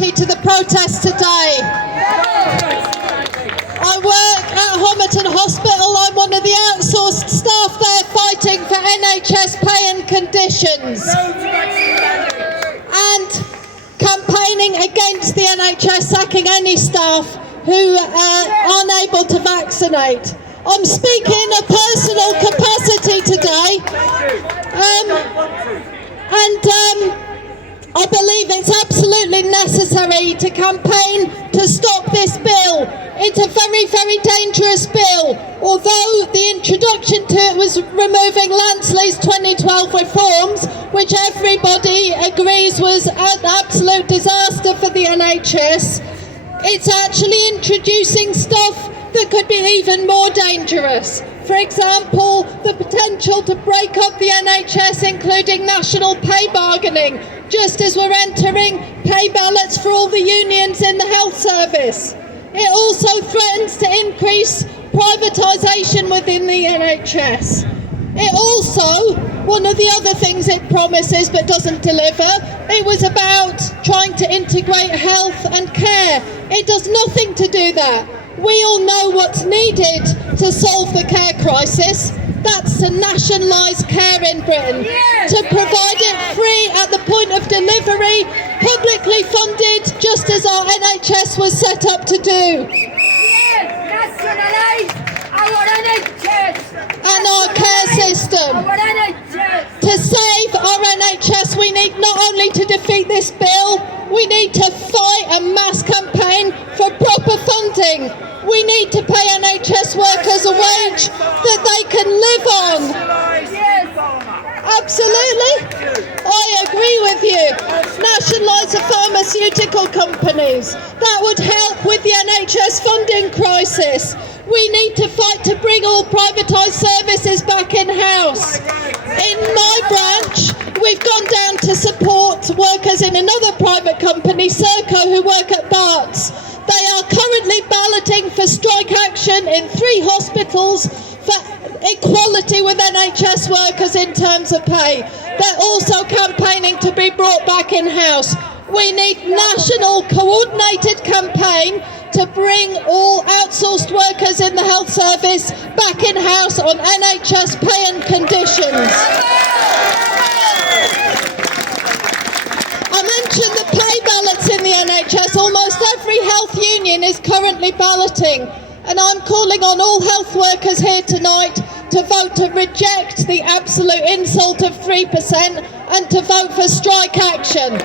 solidarity to the protest today. I work at Homerton Hospital. I'm one of the outsourced staff there fighting for NHS pay and conditions and campaigning against the NHS sacking any staff who are unable to vaccinate. I'm speaking in a personal capacity today, and I believe it's absolutely necessary to campaign to stop this bill. It's a very, very dangerous bill. Although the introduction to it was removing Lansley's 2012 reforms, which everybody agrees was an absolute disaster for the NHS, it's actually introducing stuff that could be even more dangerous. For example, the potential to break up the NHS, including national pay bargaining, just as we're entering pay ballots for all the unions in the health service. It also threatens to increase privatisation within the NHS. It also, one of the other things it promises but doesn't deliver, it was about trying to integrate health and care. It does nothing to do that. We all know what's needed to solve the care crisis. That's to nationalise care in Britain, to provide it free at the point of delivery, publicly funded, just as our NHS was set up to do. Nationalise our NHS and our care system. To save our NHS, we need not only to defeat this bill, we need to fight a mass campaign for proper funding. We need to pay NHS workers a wage that they can live on. Absolutely. I agree with you. Nationalise the pharmaceutical companies. That would help with the NHS funding crisis. We need to fight to bring all privatised services back in-house. In my branch, we've gone down to support workers in another private company, Serco, who work at Barts. They are currently balloting for strike action in 3 hospitals for equality with NHS workers in terms of pay. They're also campaigning to be brought back in-house. We need national coordinated campaign to bring all outsourced workers in the health service back in-house on NHS pay and conditions. I mentioned the pay ballots in the NHS. Almost every health union is currently balloting, and I'm calling on all health workers here tonight to vote to reject the absolute insult of 3% and to vote for strike action.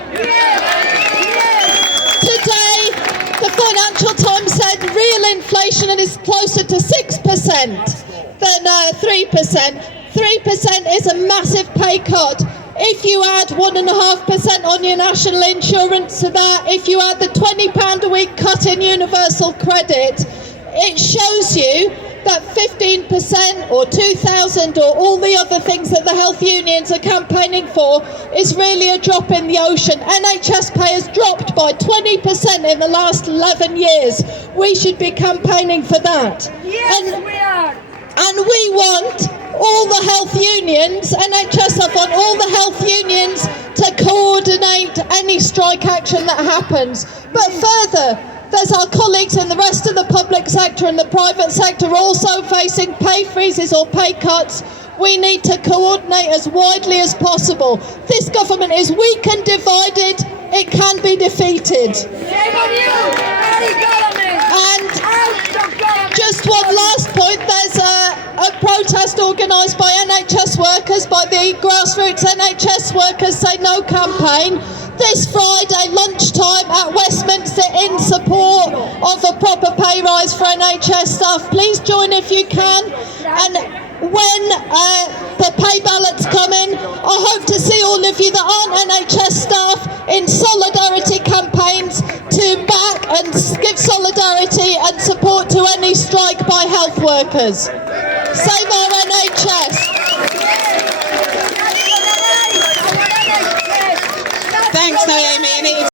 Today, the Financial Times said real inflation is closer to 6% than 3%. 3% is a massive pay cut. If you add 1.5% on your national insurance to that, if you add the £20 a week cut in universal credit, it shows you that 15% or 2,000 or all the other things that the health unions are campaigning for is really a drop in the ocean. NHS pay has dropped by 20% in the last 11 years. We should be campaigning for that. Yes, we are. And we want all the health unions, NHS, I want all the health unions to coordinate any strike action that happens. But further, there's our colleagues in the rest of the public sector and the private sector also facing pay freezes or pay cuts. We need to coordinate as widely as possible. This government is weak and divided. It can be defeated. And just one last point, there's a protest organised by NHS workers, by the grassroots NHS Workers Say No campaign, this Friday lunchtime at Westminster in support of a proper pay rise for NHS staff. Please join if you can. And when the pay ballots come in, I hope to see all of you that aren't NHS staff in solidarity campaigns to back and give solidarity and support to any strike by health workers. Save our NHS. Thanks, Naomi.